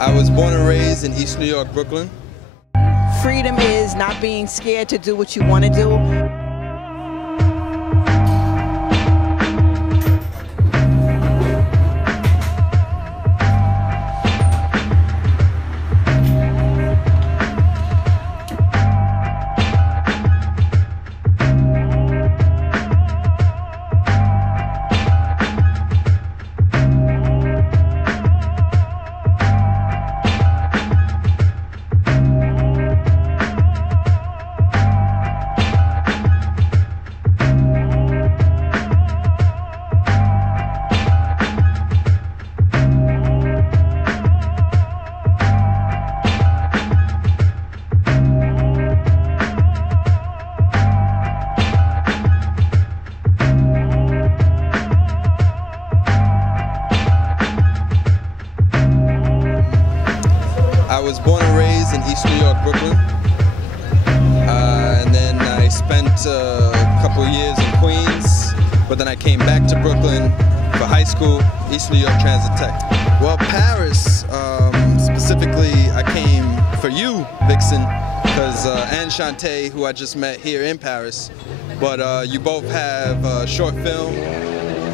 I was born and raised in East New York, Brooklyn. Freedom is not being scared to do what you want to do. I was born and raised in East New York, Brooklyn, and then I spent a couple years in Queens, but then I came back to Brooklyn for high school, East New York Transit Tech. Well, Paris, specifically, I came for you, Vixen, because and Shantae, who I just met here in Paris, but you both have a short film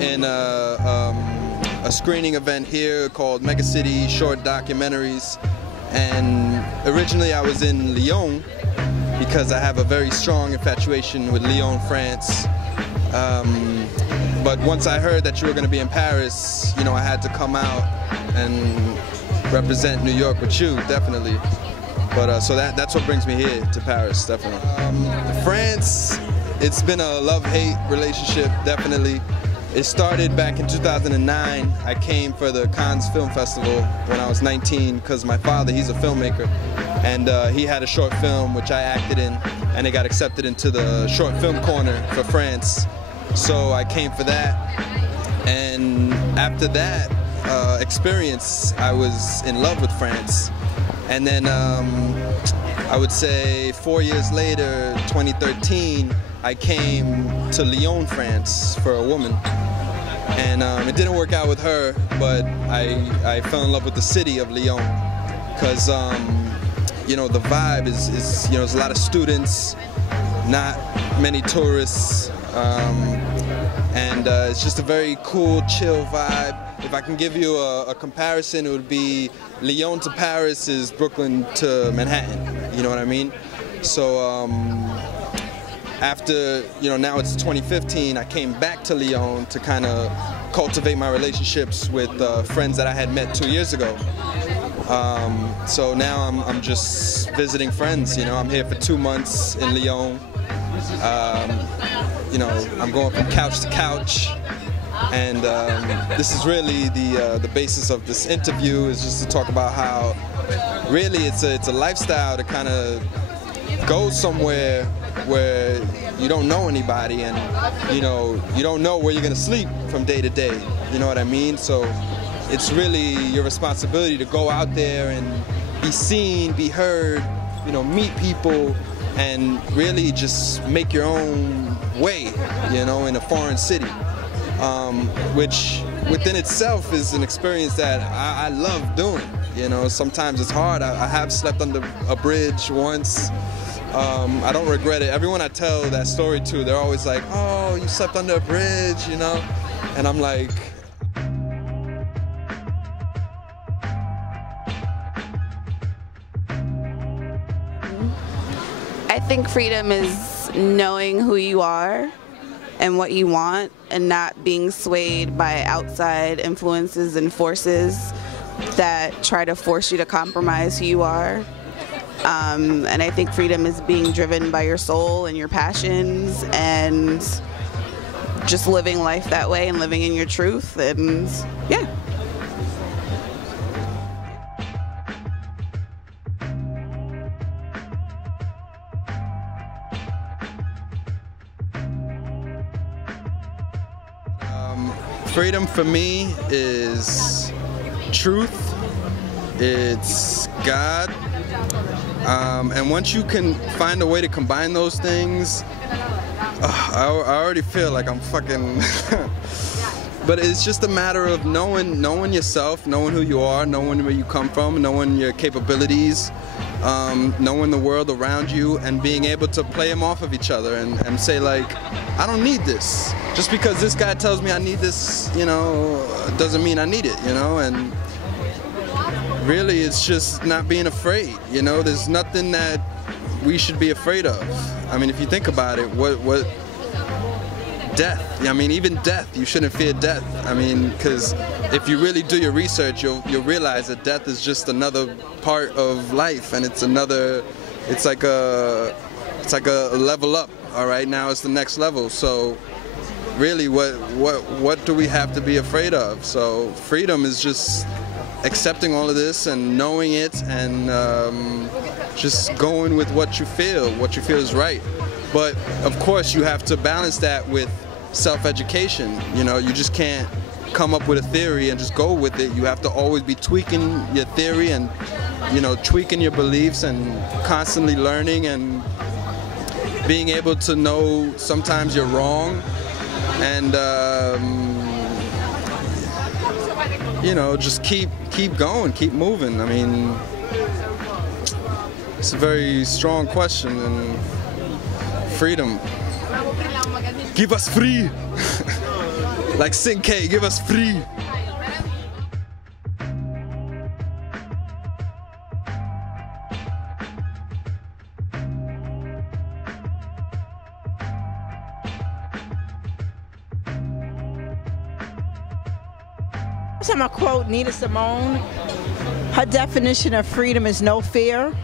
in a screening event here called Mega City Short Documentaries. And originally I was in Lyon because I have a very strong infatuation with Lyon, France. But once I heard that you were going to be in Paris, you know, I had to come out and represent New York with you, definitely. But so that's what brings me here to Paris, definitely. France, it's been a love-hate relationship, definitely. It started back in 2009. I came for the Cannes Film Festival when I was 19 because my father, he's a filmmaker, and he had a short film which I acted in, and it got accepted into the short film corner for France. So I came for that, and after that experience, I was in love with France. And then I would say 4 years later, 2013, I came to Lyon, France for a woman. And it didn't work out with her, but I fell in love with the city of Lyon because, you know, the vibe is, you know, there's a lot of students, not many tourists, and it's just a very cool, chill vibe. If I can give you a comparison, it would be Lyon to Paris is Brooklyn to Manhattan, you know what I mean? So after, you know, now it's 2015, I came back to Lyon to kind of cultivate my relationships with friends that I had met 2 years ago. So now I'm just visiting friends, you know, I'm here for 2 months in Lyon. You know, I'm going from couch to couch, and this is really the basis of this interview, is just to talk about how really it's a lifestyle to kind of go somewhere where you don't know anybody, and you know, you don't know where you're gonna sleep from day to day, you know what I mean? So it's really your responsibility to go out there and be seen, be heard, you know, meet people, and really just make your own way, you know, in a foreign city, which within itself is an experience that I love doing. You know, sometimes it's hard. I have slept under a bridge once. I don't regret it. Everyone I tell that story to, they're always like, oh, you slept under a bridge, you know? And I'm like, I think freedom is knowing who you are and what you want, and not being swayed by outside influences and forces that try to force you to compromise who you are. And I think freedom is being driven by your soul and your passions, and just living life that way and living in your truth, and yeah. Freedom for me is truth, it's God, and once you can find a way to combine those things, I already feel like I'm fucking But it's just a matter of knowing yourself, knowing who you are, knowing where you come from, knowing your capabilities, knowing the world around you, and being able to play them off of each other and say, like, I don't need this. Just because this guy tells me I need this, you know, doesn't mean I need it, you know. And really, it's just not being afraid, you know. There's nothing that we should be afraid of. I mean, if you think about it, what death? I mean, even death, you shouldn't fear death. I mean, because if you really do your research, you'll realize that death is just another part of life, and it's like a level up. All right, now it's the next level. So really, what do we have to be afraid of? So freedom is just accepting all of this and knowing it, and just going with what you feel is right. But of course, you have to balance that with self-education. You know, you just can't come up with a theory and just go with it. You have to always be tweaking your theory and, you know, tweaking your beliefs and constantly learning and being able to know sometimes you're wrong, and you know, just keep going, keep moving. I mean, it's a very strong question. And freedom, give us free. Like Sing K, give us free. I'm going to quote Nina Simone. Her definition of freedom is no fear.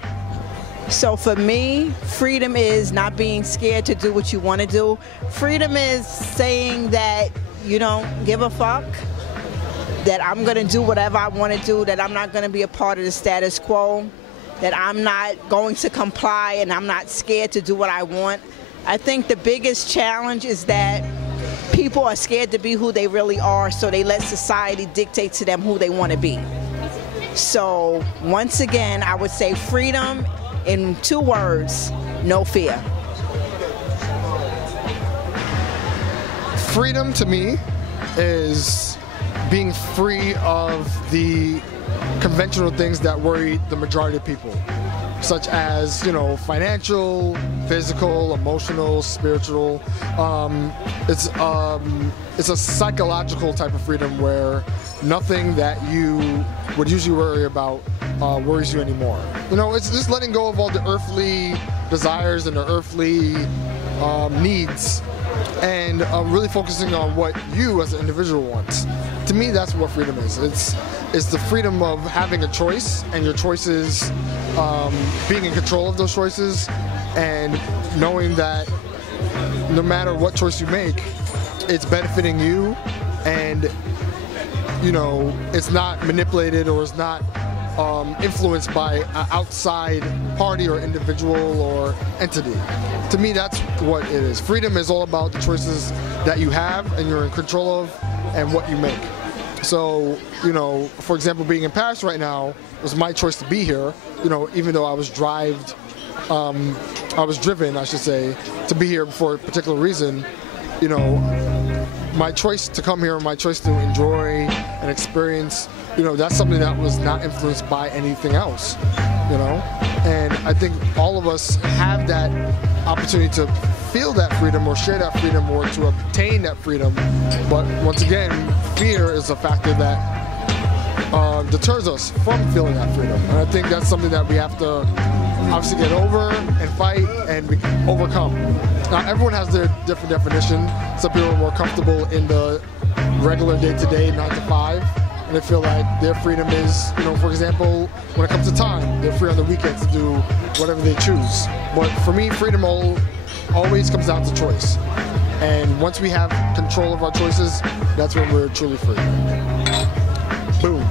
So for me, freedom is not being scared to do what you want to do. Freedom is saying that you don't give a fuck, that I'm going to do whatever I want to do, that I'm not going to be a part of the status quo, that I'm not going to comply, and I'm not scared to do what I want. I think the biggest challenge is that people are scared to be who they really are, so they let society dictate to them who they want to be. So once again, I would say freedom in 2 words: no fear. Freedom to me is being free of the conventional things that worry the majority of people, such as, you know, financial, physical, emotional, spiritual. It's a psychological type of freedom where nothing that you would usually worry about worries you anymore. You know, it's just letting go of all the earthly desires and the earthly needs, and really focusing on what you as an individual want. To me, that's what freedom is. It's the freedom of having a choice, and your choices, being in control of those choices, and knowing that no matter what choice you make, it's benefiting you, and, you know, it's not manipulated or it's not influenced by an outside party or individual or entity. To me, that's what it is. Freedom is all about the choices that you have and you're in control of, and what you make. So, you know, for example, being in Paris right now was my choice to be here, you know, even though I was driven, I should say, to be here for a particular reason. You know, my choice to come here, my choice to enjoy and experience, you know, that's something that was not influenced by anything else, you know? And I think all of us have that opportunity to feel that freedom or share that freedom or to obtain that freedom. But once again, fear is a factor that deters us from feeling that freedom. And I think that's something that we have to obviously get over and fight and overcome. Now, everyone has their different definition. Some people are more comfortable in the regular day-to-day 9 to 5, and they feel like their freedom is, you know, for example, when it comes to time, they're free on the weekends to do whatever they choose. But for me, freedom always comes down to choice. And once we have control of our choices, that's when we're truly free. Boom.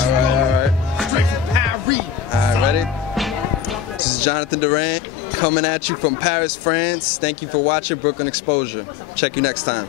All right. Straight from Paris. All right, Jonathan Durant coming at you from Paris, France. Thank you for watching Brooklyn Exposure. Check you next time.